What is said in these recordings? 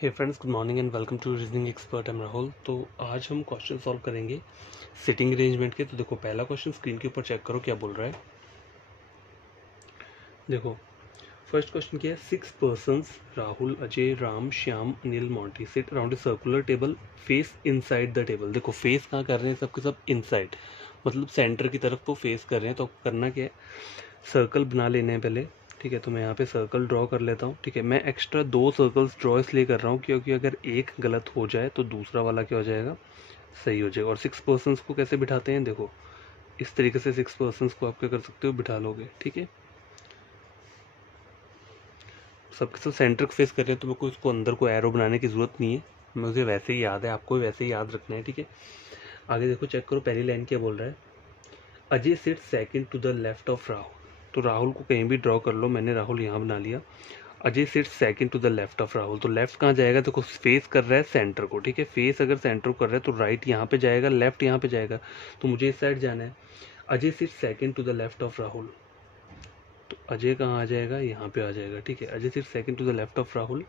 Hey friends, good morning and welcome to reasoning expert. Am Rahul. तो आज हम question solve करेंगे सिटिंग अरेंजमेंट के। तो देखो, पहला क्वेश्चन स्क्रीन के ऊपर चेक करो क्या बोल रहा है। देखो, फर्स्ट क्वेश्चन क्या है। 6 persons Rahul, Ajay, Ram, Shyam, Anil, Monty seat around a circular table face inside the table. देखो, फेस कहाँ कर रहे हैं, सबके सब इनसाइड, मतलब सेंटर की तरफ वो फेस कर रहे हैं। तो आपको करना क्या है, सर्कल बना लेने हैं पहले। ठीक है, तो मैं यहाँ पे सर्कल ड्रॉ कर लेता हूँ। ठीक है, मैं एक्स्ट्रा 2 सर्कल्स ड्रॉ इसलिए कर रहा हूँ क्योंकि अगर एक गलत हो जाए तो दूसरा वाला क्या हो जाएगा, सही हो जाएगा। और 6 पर्सन्स को कैसे बिठाते हैं, देखो इस तरीके से 6 पर्सन्स को आप क्या कर सकते हो, बिठा लोगे। ठीक है, सबके सब सेंटर को फेस कर रहे हैं तो मेरे को इसको अंदर को एरो बनाने की ज़रूरत नहीं है, मुझे वैसे ही याद है, आपको भी वैसे ही याद रखना है। ठीक है, आगे देखो, चेक करो पहली लाइन क्या बोल रहा है। Ajay sit second to the left of Rahul. तो राहुल को कहीं भी ड्रॉ कर लो, मैंने राहुल यहाँ बना लिया। Ajay sit second to the left of Rahul. तो लेफ्ट कहाँ जाएगा, देखो फेस कर रहा है सेंटर को। ठीक है, फेस अगर सेंटर को कर रहा है तो राइट यहाँ पे जाएगा, लेफ्ट यहाँ पे जाएगा, तो मुझे इस साइड जाना है। Ajay sit second to the left of Rahul, तो अजय कहाँ आ जाएगा, यहाँ पे आ जाएगा। ठीक है, Ajay sit second to the left of Rahul.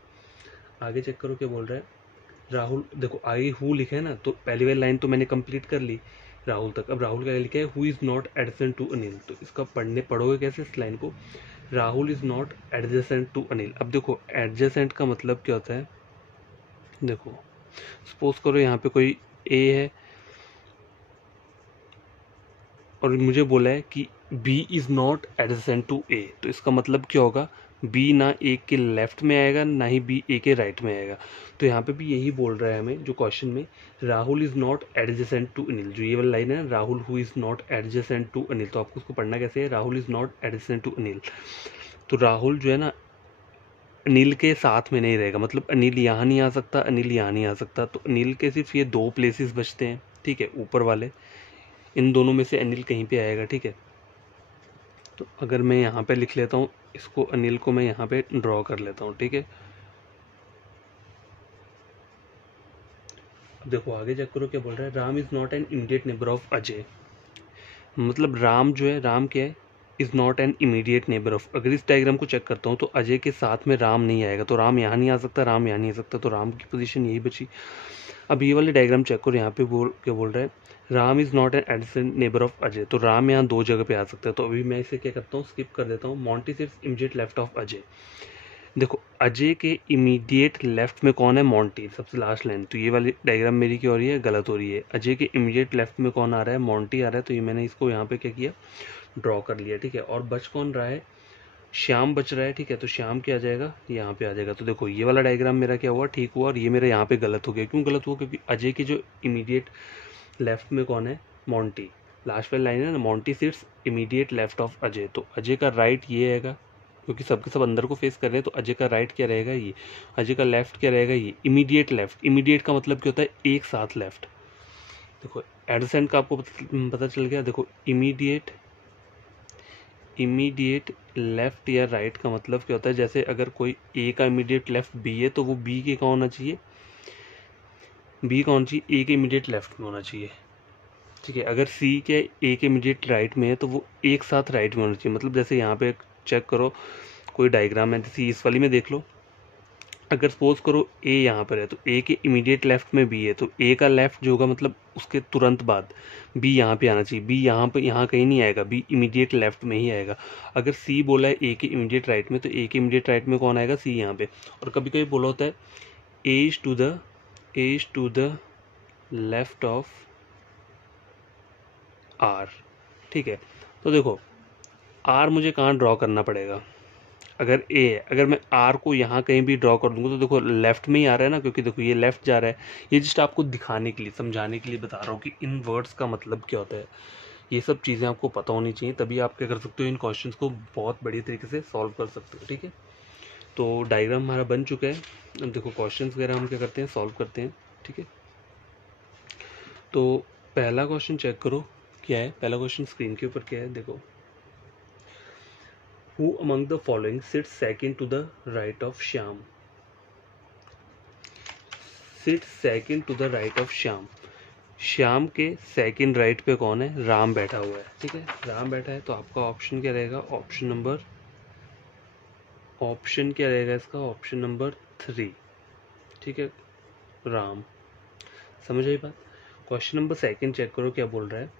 आगे चेक करो क्या बोल रहा है। राहुल, देखो आई हु लिखा है ना, तो पहली वाली लाइन तो मैंने कंप्लीट कर ली राहुल तक। अब राहुल का लिखा है who is not adjacent to Anil. तो इसका पढ़ोगे कैसे इस लाइन को, Rahul is not adjacent to Anil. अब देखो, एडजेसेंट का मतलब क्या होता है, देखो सपोज करो यहाँ पे कोई ए है और मुझे बोला है कि B is not adjacent to A. तो इसका मतलब क्या होगा, बी ना ए के लेफ्ट में आएगा, ना ही बी ए के राइट में आएगा। तो यहाँ पे भी यही बोल रहा है हमें जो क्वेश्चन में, Rahul is not adjacent to Anil. जो ये वाली लाइन है, Rahul who is not adjacent to Anil, तो आपको उसको पढ़ना कैसे है, Rahul is not adjacent to Anil. तो राहुल जो है ना, अनिल के साथ में नहीं रहेगा, मतलब अनिल यहाँ नहीं आ सकता, अनिल यहाँ नहीं आ सकता। तो अनिल के सिर्फ ये 2 प्लेसेस बचते हैं। ठीक है, ऊपर वाले, इन दोनों में से अनिल कहीं पे आएगा। ठीक है, तो अगर मैं यहाँ पे लिख लेता हूँ इसको, अनिल को मैं यहाँ पे ड्रॉ कर लेता हूँ। ठीक है, अब देखो आगे चेक करो क्या बोल रहा है। Ram is not an immediate neighbour of Ajay. मतलब राम जो है, राम क्या है, is not an immediate neighbour of. अगर इस डायग्राम को चेक करता हूँ तो अजय के साथ में राम नहीं आएगा, तो राम यहाँ नहीं आ सकता, राम यहाँ नहीं आ सकता, तो राम की पोजीशन यही बची। अब ये वाले डायग्राम चेक करो, यहाँ पे क्या बोल रहा है, Ram is not an adjacent neighbour of Ajay. तो राम यहाँ 2 जगह पे आ सकता है, तो अभी मैं इसे क्या करता हूँ, स्किप कर देता हूँ। मॉन्टी सिर्फ इमीडिएट लेफ्ट ऑफ अजय। देखो, अजय के इमीडिएट लेफ्ट में कौन है, मॉन्टी, सबसे लास्ट लाइन। तो ये वाली डायग्राम मेरी क्या हो रही है, गलत हो रही है। अजय के इमीडिएट लेफ्ट में कौन आ रहा है, मॉन्टी आ रहा है। तो ये मैंने इसको यहाँ पे क्या किया, ड्रॉ कर लिया। ठीक है, और बच कौन रहा है, श्याम बच रहा है। ठीक है, तो श्याम क्या आ जाएगा, यहाँ पे आ जाएगा। तो देखो, ये वाला डायग्राम मेरा क्या हुआ, ठीक हुआ, और ये मेरा यहाँ पे गलत हो गया। क्यों गलत हुआ, क्योंकि अजय के जो इमीडिएट लेफ्ट में कौन है, मॉन्टी। लास्ट वाली लाइन है ना, Monty seats immediate left of Ajay. तो अजय का राइट ये आएगा, क्योंकि सबके सब अंदर को फेस कर रहे हैं। तो अजय का राइट क्या रहेगा, ये। अजय का लेफ्ट क्या रहेगा, ये। इमीडिएट लेफ्ट, इमीडिएट का मतलब क्या होता है, एक साथ लेफ्ट। देखो, एडजेसेंट का आपको पता चल गया। देखो, इमीडिएट लेफ्ट या राइट का मतलब क्या होता है, जैसे अगर कोई ए का इमीडिएट लेफ्ट बी है तो वो बी के कौन होना चाहिए, बी कौन चाहिए, ए के इमीडिएट लेफ्ट में होना चाहिए। ठीक है, अगर सी के ए के इमीडिएट राइट में है तो वो एक साथ राइट में होना चाहिए। मतलब जैसे यहाँ पे चेक करो, कोई डायग्राम है, जैसे इस वाली में देख लो। अगर सपोज करो ए यहाँ पर है तो ए के इमीडिएट लेफ्ट में बी है, तो ए का लेफ्ट जो होगा मतलब उसके तुरंत बाद बी यहाँ पे आना चाहिए। बी यहाँ पे, यहाँ कहीं नहीं आएगा, बी इमीडिएट लेफ्ट में ही आएगा। अगर सी बोला है ए के इमीडिएट राइट में, तो ए के इमीडिएट राइट में कौन आएगा, सी यहाँ पे। और कभी कभी बोला होता है A is to the left of R. ठीक है, तो देखो आर मुझे कहाँ ड्रॉ करना पड़ेगा, अगर ए है, अगर मैं आर को यहाँ कहीं भी ड्रॉ कर दूंगा तो देखो लेफ्ट में ही आ रहा है ना, क्योंकि देखो ये लेफ्ट जा रहा है। ये जस्ट आपको दिखाने के लिए, समझाने के लिए बता रहा हूँ कि इन वर्ड्स का मतलब क्या होता है। ये सब चीज़ें आपको पता होनी चाहिए, तभी आप क्या कर सकते हो, इन क्वेश्चंस को बहुत बढ़िया तरीके से सॉल्व कर सकते हो। ठीक है, तो डायग्राम हमारा बन चुका है। अब देखो क्वेश्चन वगैरह हम क्या करते हैं, सॉल्व करते हैं। ठीक है, तो पहला क्वेश्चन चेक करो क्या है। पहला क्वेश्चन स्क्रीन के ऊपर क्या है, देखो। Who among the following sits second to the right of Shyam? Sits second to the right of Shyam. Shyam के सेकंड राइट पे कौन है, राम बैठा हुआ है। ठीक है, राम बैठा है, तो आपका ऑप्शन क्या रहेगा, ऑप्शन क्या रहेगा इसका, ऑप्शन नंबर 3। ठीक है, राम। समझ आई बात। क्वेश्चन नंबर सेकंड चेक करो क्या बोल रहा है।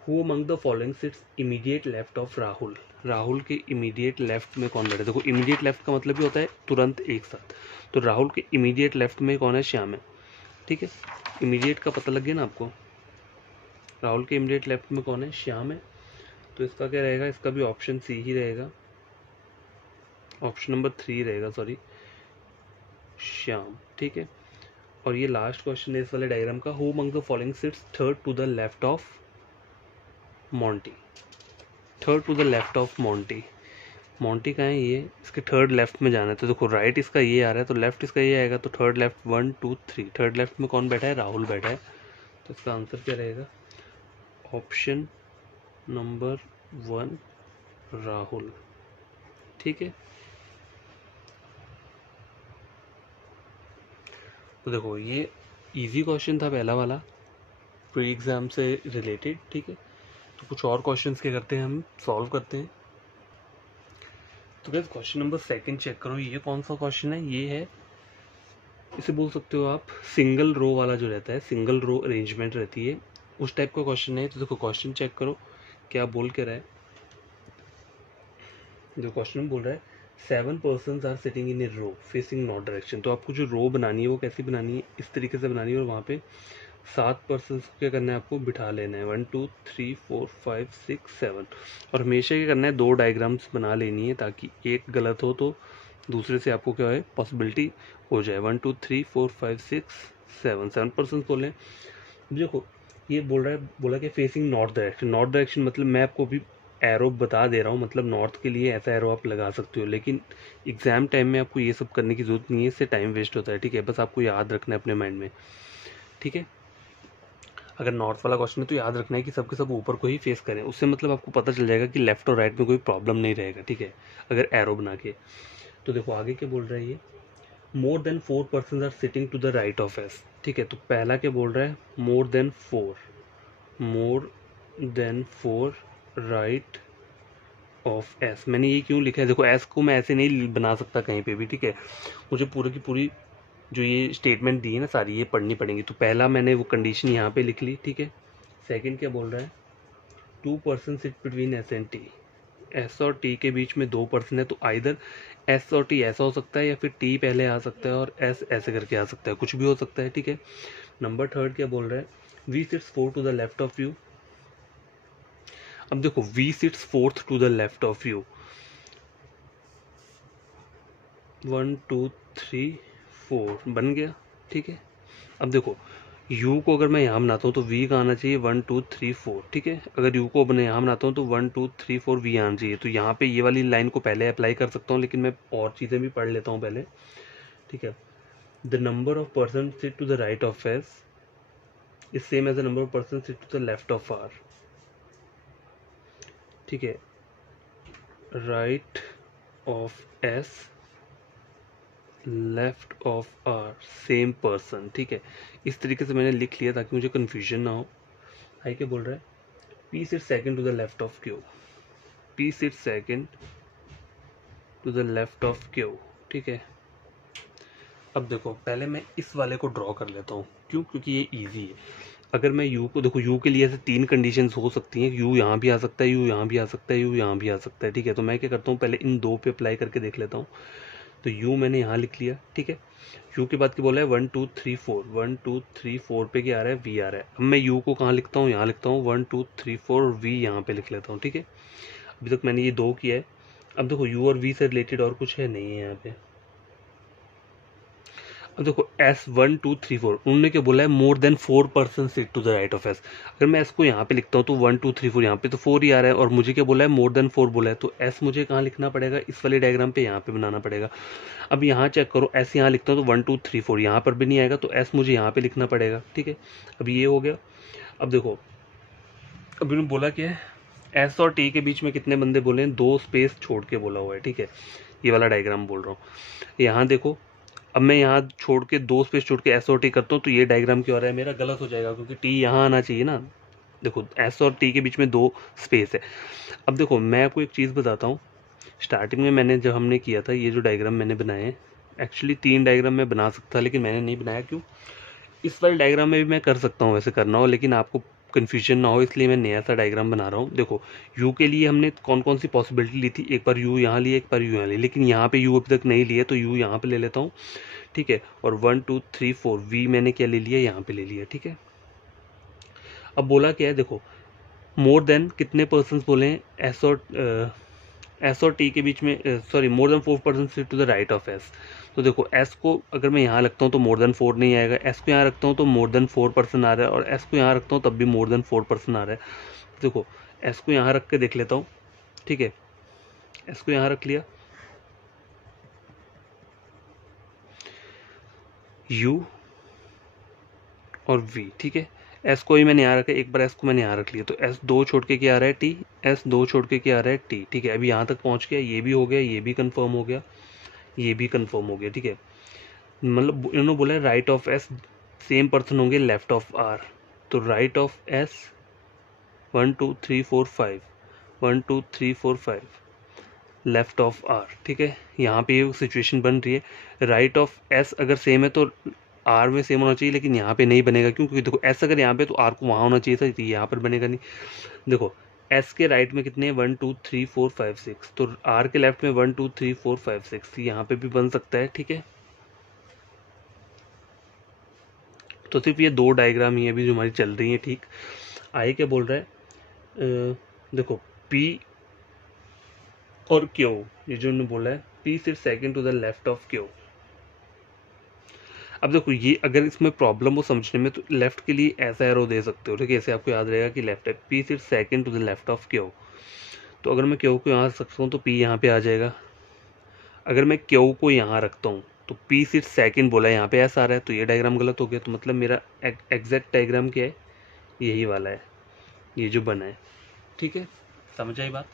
Who among the following seats immediate left of Rahul. Rahul के इमीडिएट लेफ्ट में कौन बैठे। देखो इमीडिएट लेफ्ट का मतलब भी होता है तुरंत एक साथ, तो राहुल के इमीडिएट लेफ्ट में कौन है, श्याम है। ठीक है, इमीडिएट का पता लग गया ना आपको। राहुल के इमीडिएट लेफ्ट में कौन है, श्याम है। तो इसका क्या रहेगा, इसका भी ऑप्शन सी ही रहेगा, ऑप्शन नंबर 3 रहेगा, सॉरी, श्याम। ठीक है, और ये लास्ट क्वेश्चन है इस वाले डायग्राम का। Who among the following sits third to the left of Monty. Third to the left of Monty. Monty का है ये, इसके थर्ड लेफ्ट में जाना है। तो देखो राइट इसका ये आ रहा है, तो लेफ्ट इसका ये आएगा, तो थर्ड लेफ्ट 1 2 3, थर्ड लेफ्ट में कौन बैठा है, राहुल बैठा है। तो इसका आंसर क्या रहेगा, ऑप्शन नंबर 1 राहुल। ठीक है, तो देखो ये इजी क्वेश्चन था पहला वाला, प्री एग्जाम से रिलेटेड। ठीक है, तो कुछ और क्वेश्चंस क्या करते हैं, हम सॉल्व करते हैं। तो guys question number second check करो, ये कौन सा क्वेश्चन है, ये है, इसे बोल सकते हो आप सिंगल रो वाला जो रहता है, सिंगल रो अरेंजमेंट रहती है, उस टाइप का क्वेश्चन है। तो देखो क्वेश्चन चेक करो क्या बोल के रहा है। जो क्वेश्चन बोल रहा है 7 persons are sitting in a row facing north direction. तो आपको जो रो बनानी है वो कैसी बनानी है, इस तरीके से बनानी है, और वहाँ पे 7 पर्सन क्या करना है, आपको बिठा लेना है, 1 2 3 4 5 6 7, और हमेशा क्या करना है, 2 डायग्राम्स बना लेनी है, ताकि एक गलत हो तो दूसरे से आपको क्या है, पॉसिबिलिटी हो जाए। 1 2 3 4 5 6 7 पर्सन बोलें। देखो ये बोल रहा है, बोला कि facing north direction. North direction मतलब मैं आपको अभी एरो बता दे रहा हूँ, मतलब नॉर्थ के लिए ऐसा एरो आप लगा सकते हो, लेकिन एग्जाम टाइम में आपको ये सब करने की जरूरत नहीं है, इससे टाइम वेस्ट होता है। ठीक है, बस आपको याद रखना है अपने माइंड में। ठीक है, अगर नॉर्थ वाला क्वेश्चन है तो याद रखना है कि सबके सब ऊपर को ही फेस करें, उससे मतलब आपको पता चल जाएगा कि लेफ्ट और राइट में कोई प्रॉब्लम नहीं रहेगा। ठीक है, अगर एरो बना के। तो देखो आगे क्या बोल रहा है ये, more than 4 person are sitting to the right of S. ठीक है, तो पहला क्या बोल रहा है, more than 4, more than 4 right of S. मैंने ये क्यों लिखा है, देखो एस को मैं ऐसे नहीं बना सकता कहीं पे भी। ठीक है, मुझे पूरी की पूरी जो ये स्टेटमेंट दी है ना सारी, ये पढ़नी पड़ेंगी। तो पहला मैंने वो कंडीशन यहाँ पे लिख ली। ठीक है, सेकंड क्या बोल रहा है, 2 person sit between S and T. S और टी के बीच में 2 पर्सन है, तो आइदर एस और टी ऐसा हो सकता है, या फिर टी पहले आ सकता है और एस ऐसे करके आ सकता है, कुछ भी हो सकता है। ठीक है, नंबर थर्ड क्या बोल रहा है, V sits 4 to the left of U. अब देखो V sits 4th to the left of U, 1 2 3 4 बन गया। ठीक है, अब देखो u को अगर मैं यहाँ बनाता हूँ तो v का आना चाहिए 1 2 3 4। ठीक है, अगर u को मैं यहाँ बनाता हूँ तो 1 2 3 4 v आना चाहिए। तो यहाँ पे ये वाली लाइन को पहले अप्लाई कर सकता हूँ, लेकिन मैं और चीज़ें भी पढ़ लेता हूँ पहले। ठीक है, the number of person sit to the right of S is same as the number of person sit to the left of R. ठीक है, right of S left of R same person. ठीक है, इस तरीके से मैंने लिख लिया ताकि मुझे कन्फ्यूजन ना हो। आई क्या बोल रहा है, P sit second to the left of Q, P sit second to the left of Q. ठीक है, अब देखो पहले मैं इस वाले को ड्रॉ कर लेता हूँ, क्यों, क्योंकि ये इजी है। अगर मैं u को, देखो u के लिए ऐसे 3 कंडीशंस हो सकती हैं, u यहाँ भी आ सकता है, u यहाँ भी आ सकता है, u यहाँ भी आ सकता है। ठीक है, तो मैं क्या करता हूँ, पहले इन 2 पे अप्लाई करके देख लेता हूँ। तो u मैंने यहाँ लिख लिया। ठीक है, u के बाद क्या बोला है, 1 2 3 4, 1 2 3 4 पे क्या आ रहा है, v आ रहा है। अब मैं u को कहाँ लिखता हूँ, यहाँ लिखता हूँ 1 2 3 4 और v यहाँ पे लिख लेता हूँ। ठीक है, अभी तक मैंने ये 2 किया है। अब देखो u और v से रिलेटेड और कुछ है नहीं है यहाँ पे। अब देखो एस 1 2 3 4 उन्होंने क्या बोला है, more than 4 person sit to the right of S. अगर मैं इसको यहाँ पे लिखता हूँ तो 1 2 3 4 यहाँ पे तो 4 ही आ रहा है, और मुझे क्या बोला है, मोर देन 4 बोला है, तो एस मुझे कहाँ लिखना पड़ेगा, इस वाले डायग्राम पे यहाँ पे बनाना पड़ेगा। अब यहाँ चेक करो, एस यहाँ लिखता हूँ तो 1 2 3 4 यहाँ पर भी नहीं आएगा, तो एस मुझे यहाँ पे लिखना पड़ेगा। ठीक है, अब ये हो गया। अब देखो अभी उन्होंने बोला क्या है, एस और टी के बीच में कितने बंदे बोले हैं, 2 स्पेस छोड़ के बोला हुआ है। ठीक है, ये वाला डायग्राम बोल रहा हूँ। यहाँ देखो, अब मैं यहाँ छोड़ के 2 स्पेस छोड़ के एस और टी करता हूँ, तो ये डायग्राम क्या हो रहा है, मेरा गलत हो जाएगा, क्योंकि टी यहाँ आना चाहिए ना। देखो एस और टी के बीच में 2 स्पेस है। अब देखो मैं आपको एक चीज़ बताता हूँ, स्टार्टिंग में मैंने जब हमने किया था, ये जो डायग्राम मैंने बनाए हैं, एक्चुअली 3 डायग्राम मैं बना सकता, लेकिन मैंने नहीं बनाया। क्यों? इस वाले डायग्राम में भी मैं कर सकता हूँ वैसे करना हो, लेकिन आपको कन्फ्यूजन ना हो इसलिए मैं नया सा डायग्राम बना रहा हूँ। देखो यू के लिए हमने कौन कौन सी पॉसिबिलिटी ली थी, एक बार यू यहाँ लिए, एक बार यू यहाँ लिए, लेकिन यहाँ पे यू अभी तक नहीं लिए, तो यू यहाँ पे ले लेता हूँ, ठीक है। और 1 2 3 4 वी मैंने क्या ले लिया, यहाँ पे ले लिया, ठीक है। अब बोला क्या है, देखो मोर देन कितने पर्सन बोले हैं, एस और टी के बीच में, sorry more than 4 person sit to the right of S. तो देखो एस को अगर मैं यहाँ रखता हूँ तो मोर देन 4 नहीं आएगा, एस को यहाँ रखता हूँ तो मोर देन 4 पर्सन आ रहा है, और एस को यहाँ रखता हूँ तब भी मोर देन 4 पर्सन आ रहा है। देखो एस को यहाँ रख के देख लेता हूँ, ठीक है। एस को यहाँ रख लिया, यू और वी, ठीक है। एस को ही मैंने यहाँ रखा, एक बार एस को मैंने यहाँ रख लिया, तो एस 2 छोड़ के क्या आ रहा है, टी। एस 2 छोड़ के क्या आ रहा है, टी, ठीक है। अभी यहाँ तक पहुँच गया, ये भी हो गया, ये भी कंफर्म हो गया, ये भी कंफर्म हो गया, ठीक है। मतलब इन्होंने बोला है right of S same person होंगे लेफ्ट ऑफ आर, तो right of S 1 2 3 4 5, 1 2 3 4 5 left of R, ठीक है। यहाँ पे ये सिचुएशन बन रही है, राइट ऑफ एस अगर सेम है तो आर में सेम होना चाहिए, लेकिन यहाँ पे नहीं बनेगा। क्यों? क्योंकि देखो एस अगर यहाँ पे तो आर को वहाँ होना चाहिए था, तो यहाँ पर बनेगा नहीं। देखो एस के राइट में कितने हैं, 1 2 3 4 5 6, तो आर के लेफ्ट में 1 2 3 4 5 6, यहाँ पे भी बन सकता है, ठीक है। तो सिर्फ ये 2 डायग्राम ही अभी जो हमारी चल रही है, ठीक। आगे क्या बोल रहा है, देखो P और Q, ये जो उन्होंने बोला है P सिर्फ second to the left of Q। अब देखो ये अगर इसमें प्रॉब्लम हो समझने में, तो लेफ्ट के लिए ऐसा एरो दे सकते हो, ठीक है। ऐसे आपको याद रहेगा कि लेफ्ट है, P सिर्फ second to the left of Q। तो अगर मैं Q को यहाँ रख सकता हूँ तो P यहाँ पे आ जाएगा। अगर मैं Q को यहाँ रखता हूँ तो P सिर्फ सेकंड बोला है, यहाँ पे ऐसा आ रहा है, तो ये डायग्राम गलत हो गया। तो मतलब मेरा एग्जैक्ट डायग्राम क्या है, यही वाला है, ये जो बना है, ठीक है। समझ आई बात?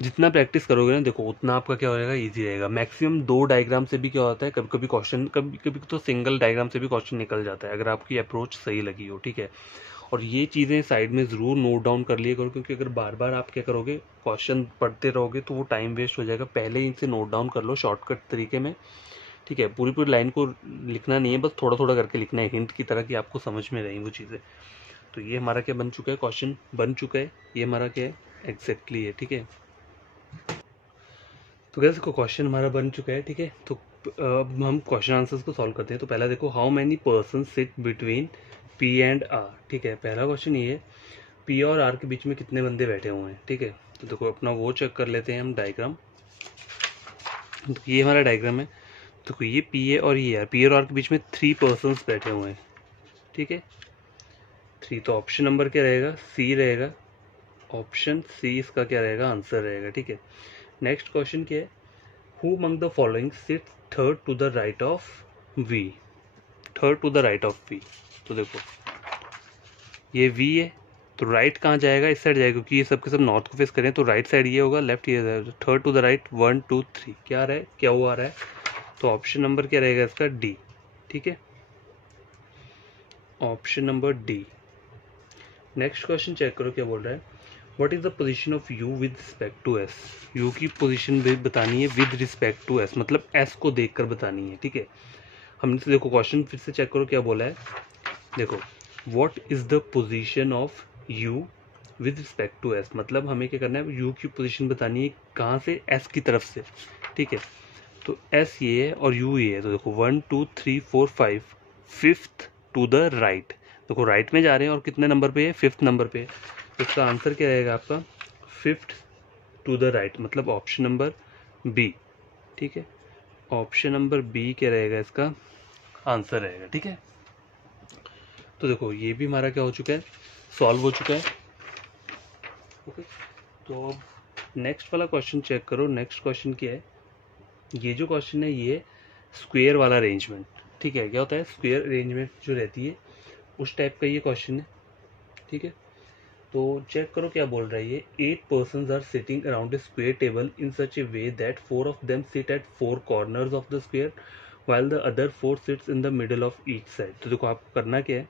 जितना प्रैक्टिस करोगे ना देखो, उतना आपका क्या हो जाएगा, ईजी रहेगा। मैक्सिमम 2 डायग्राम से भी क्या होता है, कभी कभी क्वेश्चन, कभी कभी तो सिंगल डायग्राम से भी क्वेश्चन निकल जाता है, अगर आपकी अप्रोच सही लगी हो, ठीक है। और ये चीज़ें साइड में ज़रूर नोट डाउन कर लिया करो, क्योंकि अगर बार बार आप क्या करोगे, क्वेश्चन पढ़ते रहोगे तो वो टाइम वेस्ट हो जाएगा। पहले ही इनसे नोट डाउन कर लो शॉर्टकट तरीके में, ठीक है। पूरी पूरी लाइन को लिखना नहीं है, बस थोड़ा थोड़ा करके लिखना है, हिंट की तरह, कि आपको समझ में रही वो चीज़ें। तो ये हमारा क्या बन चुका है, क्वेश्चन बन चुका है, ये हमारा क्या है, एग्जैक्टली है, ठीक है। तो कैसे को क्वेश्चन हमारा बन चुका है, ठीक है। तो अब हम क्वेश्चन आंसर्स को सॉल्व करते हैं। तो पहला देखो, how many person sit between P and R, ठीक है। पहला क्वेश्चन ये है, P और R के बीच में कितने बंदे बैठे हुए हैं, ठीक है। तो देखो अपना वो चेक कर लेते हैं हम डायग्राम। तो ये हमारा डायग्राम है, तो ये P है और ये R, P और R के बीच में 3 पर्सन बैठे हुए हैं, ठीक है। 3, तो ऑप्शन नंबर क्या रहेगा, C रहेगा, ऑप्शन C इसका क्या रहेगा, आंसर रहेगा, ठीक है। नेक्स्ट क्वेश्चन क्या है, who among the following sits third to the right of V, third to the right of V। तो देखो ये V है, तो राइट कहाँ जाएगा, इस साइड जाएगा, क्योंकि ये सब के सब नॉर्थ को फेस करें, तो राइट साइड ये होगा, लेफ्ट ये, थर्ड टू द राइट 1 2 3 क्या आ रहा है, क्या हुआ आ रहा है, तो ऑप्शन नंबर क्या रहेगा इसका, D, ठीक है। Option number D। Next question check करो क्या बोल रहा है, what is the position of U with respect to S। U की पोजीशन भी बतानी है विद रिस्पेक्ट टू S, मतलब S को देखकर बतानी है, ठीक है। हमने तो देखो क्वेश्चन फिर से चेक करो क्या बोला है, देखो what is the position of U with respect to S, मतलब हमें क्या करना है, U की पोजीशन बतानी है कहाँ से, S की तरफ से, ठीक है। तो S ये है और U ये है, तो देखो 1 2 3 4 5, फिफ्थ टू द राइट, देखो राइट में जा रहे हैं और कितने नंबर पे है, 5th नंबर पे है। तो इसका आंसर क्या रहेगा आपका, 5th टू द राइट, मतलब ऑप्शन नंबर B, ठीक है। ऑप्शन नंबर B क्या रहेगा इसका आंसर रहेगा, ठीक है। तो देखो ये भी हमारा क्या हो चुका है, सॉल्व हो चुका है, ओके। तो अब नेक्स्ट वाला क्वेश्चन चेक करो। नेक्स्ट क्वेश्चन क्या है, ये जो क्वेश्चन है ये स्क्वायर वाला अरेंजमेंट, ठीक है। क्या होता है, स्क्वायर अरेंजमेंट जो रहती है उस टाइप का ये क्वेश्चन है, ठीक है। तो चेक करो क्या बोल रहा है ये, 8 persons are sitting around a square table in such a way that 4 of them sit at 4 corners of the square while the other 4 sits in the middle of each side. तो देखो आपको करना क्या है,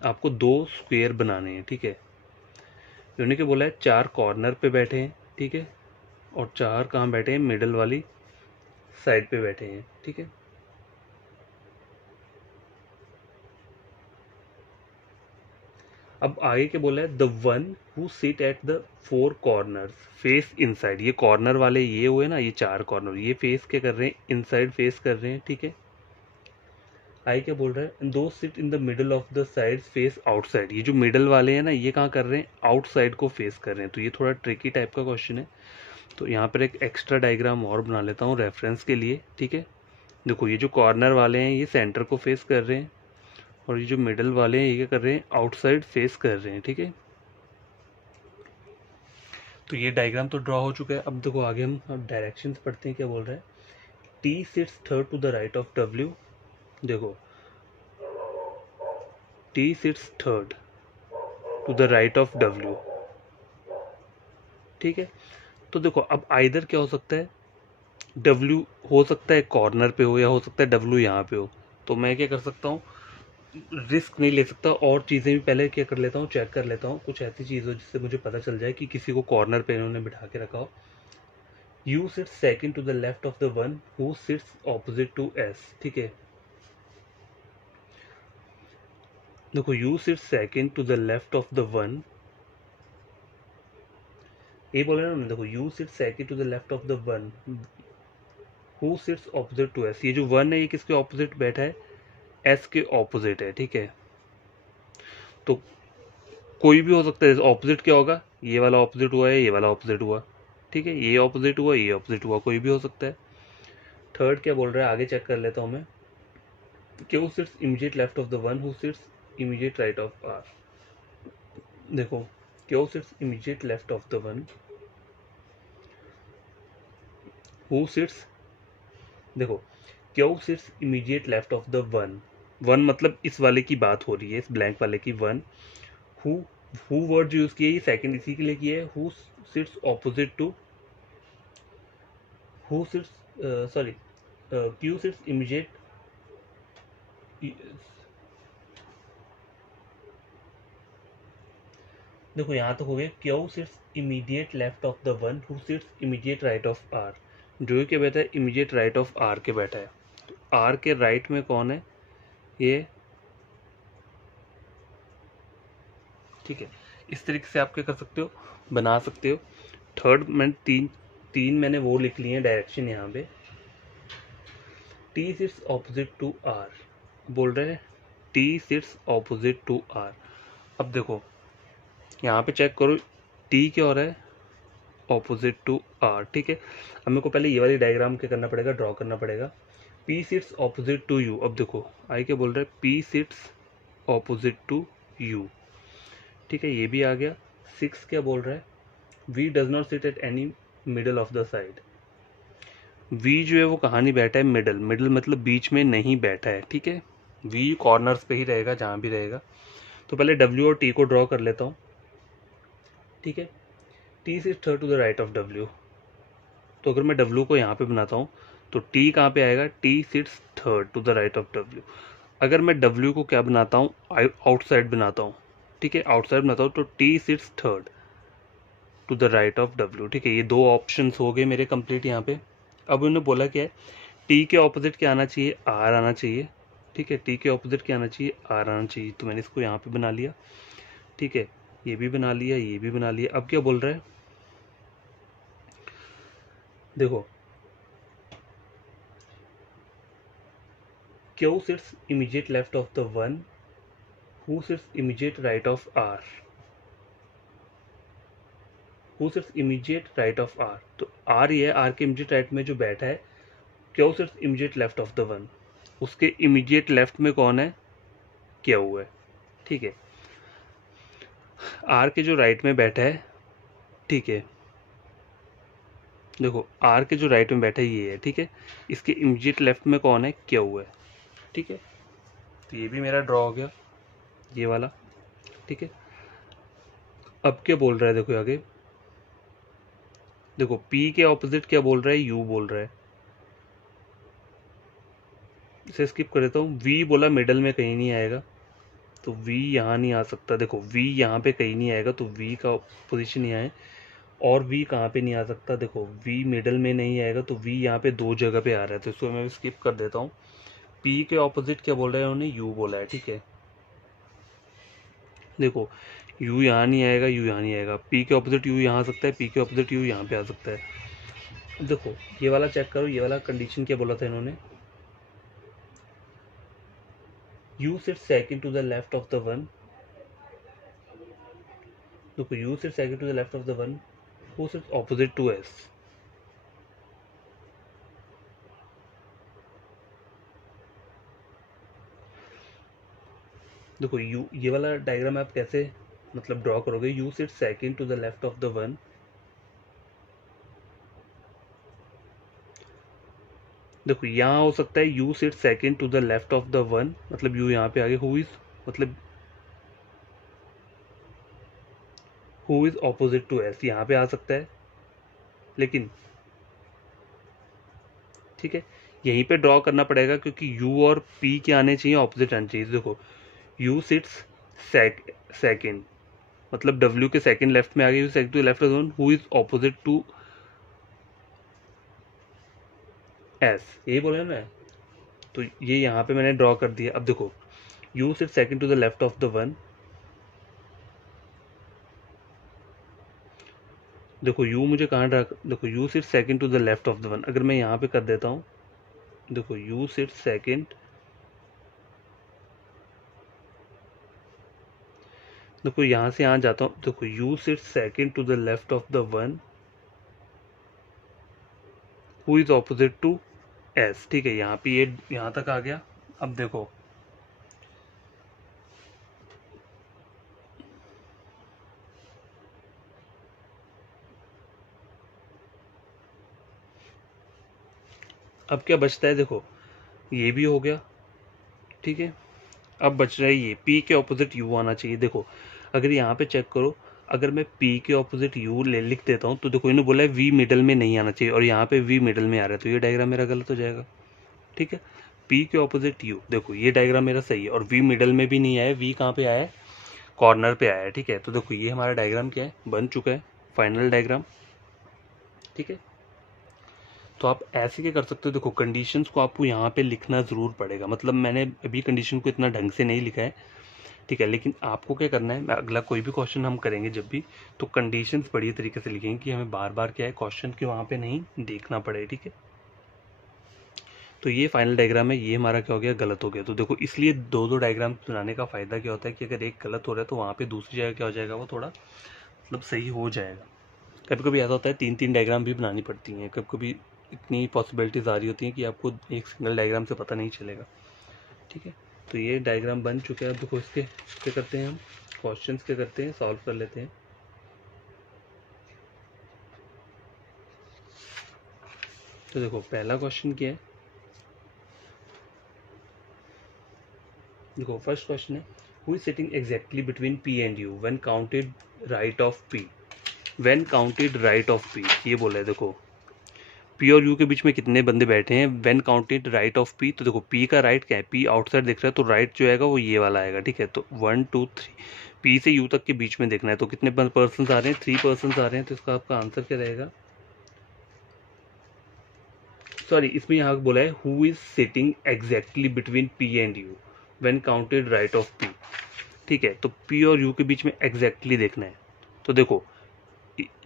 आपको 2 स्क्वायर बनाने हैं, ठीक है। इन्होंने क्या बोला है, 4 कॉर्नर पे बैठे हैं, ठीक है, और 4 कहाँ बैठे हैं, मिडल वाली साइड पे बैठे हैं। ठीक है। अब आगे क्या बोला है, the one who sit at the 4 corners face inside. ये कॉर्नर वाले ये हुए ना, ये 4 कॉर्नर, ये फेस क्या कर रहे हैं, इनसाइड फेस कर रहे हैं, ठीक है। आगे क्या बोल रहा है, दो sit in the middle of the sides face outside. ये जो मिडल वाले हैं ना, ये कहाँ कर रहे हैं, आउटसाइड को फेस कर रहे हैं। तो ये थोड़ा ट्रिकी टाइप का क्वेश्चन है। तो यहाँ पर एक एक्स्ट्रा डायग्राम और बना लेता हूँ रेफरेंस के लिए, ठीक है। देखो ये जो कॉर्नर वाले हैं ये सेंटर को फेस कर रहे हैं, और ये जो मिडल वाले हैं ये क्या कर रहे हैं, आउटसाइड फेस कर रहे हैं, ठीक है। तो ये डायग्राम तो ड्रॉ हो चुका है। अब देखो आगे हम डायरेक्शंस पढ़ते हैं, क्या बोल रहा है, T sits third to the right of W. देखो T sits third to the right of W, ठीक है। तो देखो अब आइदर क्या हो सकता है, डब्ल्यू हो सकता है कॉर्नर पे हो, या हो सकता है डब्ल्यू यहाँ पे हो। तो मैं क्या कर सकता हूँ, रिस्क नहीं ले सकता, और चीज़ें भी पहले क्या कर लेता हूँ, चेक कर लेता हूँ कुछ ऐसी चीज़ों जिससे मुझे पता चल जाए कि किसी को कॉर्नर पे इन्होंने बिठा के रखा हो। U sits second to the left of the one who sits opposite to S, ठीक है। देखो U sits second to the left of the one, ये बोल रहे हैं ना, देखो U sits second to the left of the one who sits opposite to S. ये जो वन है ये किसके ऑपोजिट बैठा है, एस के ऑपोजिट है, ठीक है। तो कोई भी हो सकता है, ऑपोजिट क्या होगा, ये वाला ऑपोजिट हुआ है, ये वाला ऑपोजिट हुआ, ठीक है, ये ऑपोजिट हुआ, ये ऑपोजिट हुआ, कोई भी हो सकता है। थर्ड क्या बोल रहा है, आगे चेक कर लेता हूँ मैं, Q sits immediate left of the one who sits immediate right of R. देखो Q sits immediate left of the one who sits, देखो Q sits immediate left of the one, one मतलब इस वाले की बात हो रही है, इस ब्लैंक वाले की, वन हु वर्ड जो यूज किया ये सेकंड इसी के लिए किया है, who sits opposite to, who sits sorry Q sits immediate, देखो यहाँ तक हो गया, Q sits immediate left of the one who sits immediate right of R. जो क्या बैठा है, इमीडिएट राइट ऑफ आर के बैठा है। तो आर के राइट में कौन है, ये, ठीक है। इस तरीके से आप क्या कर सकते हो, बना सकते हो। थर्ड मैं तीन मैंने वो लिख लिए हैं डायरेक्शन यहाँ पे। T sits opposite to R, बोल रहे हैं T sits opposite to R. अब देखो यहाँ पे चेक करो, टी क्या हो रहा है, ऑपोजिट टू आर, ठीक है। अब मेरे को पहले ये वाली डायग्राम क्या करना पड़ेगा, ड्रॉ करना पड़ेगा। P sits opposite to U, अब देखो आई क्या बोल रहा है, P sits opposite to U, ठीक है, ये भी आ गया। 6 क्या बोल रहा है, V does not sit at any middle of the side. V जो है वो कहाँ नहीं बैठा है, मिडल, मिडल मतलब बीच में नहीं बैठा है, ठीक है। वी कॉर्नर्स पे ही रहेगा, जहाँ भी रहेगा। तो पहले डब्ल्यू और टी को ड्रॉ कर लेता हूँ, ठीक है। T sits third to the right of W. तो अगर मैं डब्ल्यू को यहाँ पे बनाता हूँ तो टी कहाँ पे आएगा, T sits third to the right of W. अगर मैं डब्ल्यू को क्या बनाता हूँ, आउटसाइड बनाता हूँ, ठीक है, आउटसाइड बनाता हूँ, तो T sits third to the right of W, ठीक है। ये दो ऑप्शंस हो गए मेरे कंप्लीट यहाँ पे। अब उन्होंने बोला क्या है, टी के ऑपोजिट क्या आना चाहिए, आर आना चाहिए, ठीक है। टी के ऑपोजिट क्या आना चाहिए, आर आना चाहिए। तो मैंने इसको यहाँ पे बना लिया, ठीक है, ये भी बना लिया, ये भी बना लिया। अब क्या बोल रहा है, देखो Q sits immediate left of the one who sits immediate right of R, who sits immediate right of R. तो आर ये है, आर के इमीडिएट राइट में जो बैठा है, Q sits immediate left of the one, उसके इमीडिएट लेफ्ट में कौन है, क्यू है, ठीक है। आर के जो राइट में बैठा है, ठीक है, देखो आर के जो राइट में बैठा है ये है, ठीक है। इसके इमीडिएट लेफ्ट में कौन है, क्यू है, ठीक है। तो ये भी मेरा ड्रॉ हो गया, ये वाला, ठीक है। अब क्या बोल रहा है, देखो आगे, देखो पी के ऑपोजिट क्या बोल रहा है, यू बोल रहा है। इसे स्किप कर देता हूँ। वी बोला मिडल में कहीं नहीं आएगा, तो वी यहाँ नहीं आ सकता। देखो वी यहाँ पे कहीं नहीं आएगा, तो वी का पोजीशन यहाँ है। और वी कहाँ पे नहीं आ सकता, देखो वी मिडल में नहीं आएगा, तो वी यहाँ पे दो जगह पे आ रहा है, तो इसको मैं स्किप कर देता हूँ। पी के ऑपोजिट क्या बोल रहे हैं उन्होंने, यू बोला है, ठीक है। देखो यू यहाँ नहीं आएगा, यू यहाँ नहीं आएगा, पी के ऑपोजिट यू यहाँ आ सकता है, पी के ऑपोजिट यू यहाँ पे आ सकता है। देखो ये वाला चेक करो, ये वाला कंडीशन क्या बोला था इन्होंने, U sit second to the left of the one, देखो U sit second to the left of the one who sits opposite to S. देखो यू, ये वाला डायग्राम आप कैसे मतलब ड्रॉ करोगे, U sit second to the left of the one, देखो यहाँ हो सकता है U sit second to the left of the one, मतलब यू यहाँ पे आगे, हु इज मतलब who is opposite to S यहाँ पे आ सकता है, लेकिन ठीक है यहीं पे ड्रॉ करना पड़ेगा क्योंकि यू और पी के आने चाहिए, ऑपोजिट आने चाहिए। देखो यू सिट्स सेकंड, मतलब डब्ल्यू के सेकंड लेफ्ट में आ गया, U second to left of the one who is opposite to S, यही बोले ना, तो ये यहाँ पे मैंने ड्रॉ कर दिया। अब देखो U sit second to the left of the one, देखो यू मुझे कहाँ ड्रा, देखो U sit second to the left of the one, अगर मैं यहाँ पे कर देता हूँ, देखो यू सिट सेकंड, देखो यहाँ से यहाँ जाता हूँ, देखो U sit second to the left of the one who is opposite to S, ठीक है यहाँ पे ये यहाँ तक आ गया। अब देखो अब क्या बचता है, देखो ये भी हो गया, ठीक है। अब बच रहा है ये पी के ऑपोजिट यू आना चाहिए। देखो अगर यहाँ पे चेक करो, अगर मैं पी के ऑपोजिट यू ले लिख देता हूँ, तो देखो इन्होंने बोला है वी मिडल में नहीं आना चाहिए, और यहाँ पे वी मिडल में आ रहा है, तो ये डायग्राम मेरा गलत हो जाएगा, ठीक है। पी के ऑपोजिट यू, देखो ये डायग्राम मेरा सही है, और वी मिडल में भी नहीं आया, वी कहाँ पे आया है, कॉर्नर पे आया है, ठीक है। तो देखो ये हमारा डायग्राम क्या है, बन चुका है, फाइनल डायग्राम, ठीक है। तो आप ऐसे क्या कर सकते हो, देखो कंडीशंस को आपको यहाँ पे लिखना ज़रूर पड़ेगा, मतलब मैंने अभी कंडीशन को इतना ढंग से नहीं लिखा है, ठीक है, लेकिन आपको क्या करना है, अगला कोई भी क्वेश्चन हम करेंगे जब भी, तो कंडीशंस बढ़िया तरीके से लिखेंगे कि हमें बार बार क्या है क्वेश्चन के वहाँ पे नहीं देखना पड़े, ठीक है। तो ये फाइनल डायग्राम है, ये हमारा क्या हो गया, गलत हो गया। तो देखो इसलिए दो दो डायग्राम बनाने का फ़ायदा क्या होता है कि अगर एक गलत हो रहा है तो वहाँ पे दूसरी जगह क्या हो जाएगा, वो थोड़ा मतलब सही हो जाएगा। कभी कभी ऐसा होता है तीन तीन डायग्राम भी बनानी पड़ती हैं, कभी कभी इतनी पॉसिबिलिटीज़ आ रही होती हैं कि आपको एक सिंगल डायग्राम से पता नहीं चलेगा, ठीक है। तो ये डायग्राम बन चुके हैं। अब देखो इसके क्या करते हैं हम, क्वेश्चंस क्या करते हैं, सॉल्व कर लेते हैं। तो देखो पहला क्वेश्चन क्या है, देखो फर्स्ट क्वेश्चन है, who is sitting exactly between P and you when counted right of P, when counted right of P, ये बोला है। देखो पी और यू के बीच में कितने बंदे बैठे हैं, when counted right of P, तो देखो पी का राइट क्या है, पी आउटसाइड दिख रहा है, तो राइट जो आएगा वो ये वाला आएगा, ठीक है। तो 1 2 3 पी से यू तक के बीच में देखना है, तो कितने पर्सन आ रहे हैं, 3 पर्सन आ रहे हैं, तो इसका आपका आंसर क्या रहेगा, सॉरी इसमें यहाँ बोला है who is sitting exactly between P and you when counted right of P, ठीक है। तो पी और यू के बीच में एग्जैक्टली देखना है, तो देखो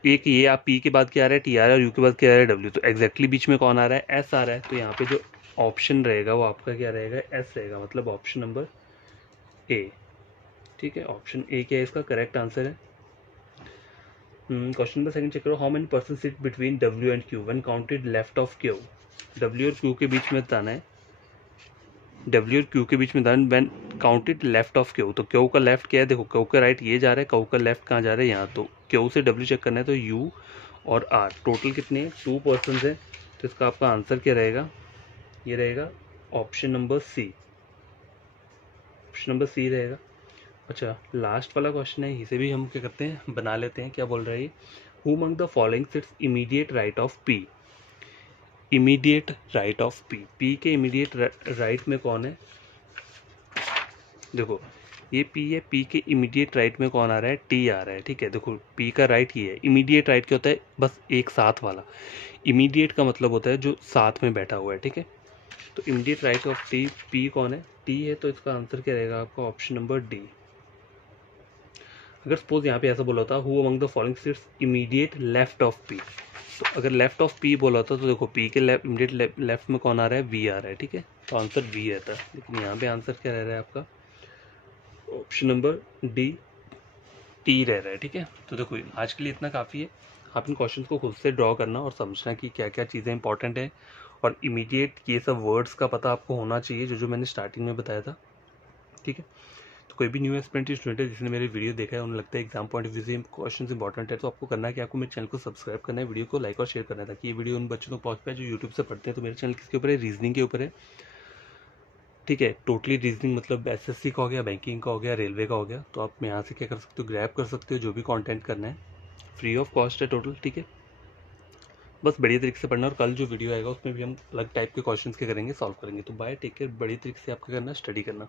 एक ये आप पी के बाद क्या आ रहा है, टी आ रहा है, और यू के बाद क्या आ रहा है, डब्ल्यू, तो एग्जैक्टली बीच में कौन आ रहा है, एस आ रहा है, तो यहाँ पे जो ऑप्शन रहेगा वो आपका क्या रहेगा, एस रहेगा, मतलब ऑप्शन नंबर ए, ठीक है। ऑप्शन ए क्या है, इसका करेक्ट आंसर है। क्वेश्चन नंबर सेकंड चेक करो, how many person sit between W and Q when counted left of Q, W और क्यू के बीच में बताना है, डब्ल्यू और क्यू के बीच में बताना, when counted left of Q, तो क्यू का लेफ्ट क्या है, देखो क्यू का राइट ये जा रहा है, क्यू का लेफ्ट कहाँ जा रहा है, यहाँ, तो क्यू से डब्ल्यू चेक करना है, तो यू और आर टोटल कितने हैं, 2 पर्सन है, तो इसका आपका आंसर क्या रहेगा, ये रहेगा option number C, option number C रहेगा। अच्छा लास्ट वाला क्वेश्चन है, इसे भी हम क्या करते हैं बना लेते हैं, क्या बोल रहा है ये, who among the following seats immediate right of P, immediate right of P, P के इमीडिएट राइट में कौन है, देखो ये पी है, पी के इमीडिएट राइट में कौन आ रहा है, टी आ रहा है, ठीक है। देखो पी का राइट ये है, इमीडिएट राइट क्या होता है, बस एक साथ वाला। इमीडिएट का मतलब होता है जो साथ में बैठा हुआ है, ठीक है। तो immediate right of T, P कौन है, टी है, तो इसका आंसर क्या रहेगा आपका, ऑप्शन नंबर डी। अगर सपोज यहाँ पे ऐसा बोला होता who among the following seats immediate left of P, तो अगर लेफ्ट ऑफ पी बोला होता तो देखो पी के इमीडिएट लेफ्ट में कौन आ रहा है, वी आ रहा है, ठीक है। तो आंसर वी रहता है, लेकिन यहाँ पे आंसर क्या रह रहा है आपका, ऑप्शन नंबर डी, टी रह रहा है, ठीक है। तो देखो आज के लिए इतना काफ़ी है। आप इन क्वेश्चन को खुद से ड्रॉ करना और समझना कि क्या क्या चीज़ें इंपॉर्टेंट है, और इमीडिएट ये सब वर्ड्स का पता आपको होना चाहिए जो जो मैंने स्टार्टिंग में बताया था, ठीक है। तो कोई भी न्यू एस्पिरेंट स्टूडेंट है जिसने मेरे वीडियो देखा है, उन्हें लगता है एग्जाम पॉइंट ऑफ व्यू से क्वेश्चन इंपॉर्टेंट है, तो आपको करना है कि आपको मेरे चैनल को सब्सक्राइब करना है, वीडियो को लाइक और शेयर करना है, ताकि ये वीडियो उन बच्चों तक पहुंच पाए जो यूट्यूब से पढ़ते हैं। तो मेरे चैनल किसके ऊपर है, रीजनिंग के ऊपर है, ठीक है। टोटली रीजनिंग मतलब एसएससी का हो गया, बैंकिंग का हो गया, रेलवे का हो गया। तो आप यहाँ से क्या कर सकते हो, ग्रैब कर सकते हो जो भी कंटेंट करना है, फ्री ऑफ कॉस्ट है टोटल, ठीक है। बस बढ़िया तरीके से पढ़ना, और कल जो वीडियो आएगा उसमें भी हम अलग टाइप के क्वेश्चंस के करेंगे, सॉल्व करेंगे। तो बाय, टेक केयर, बढ़िया तरीके से आपका करना, स्टडी करना।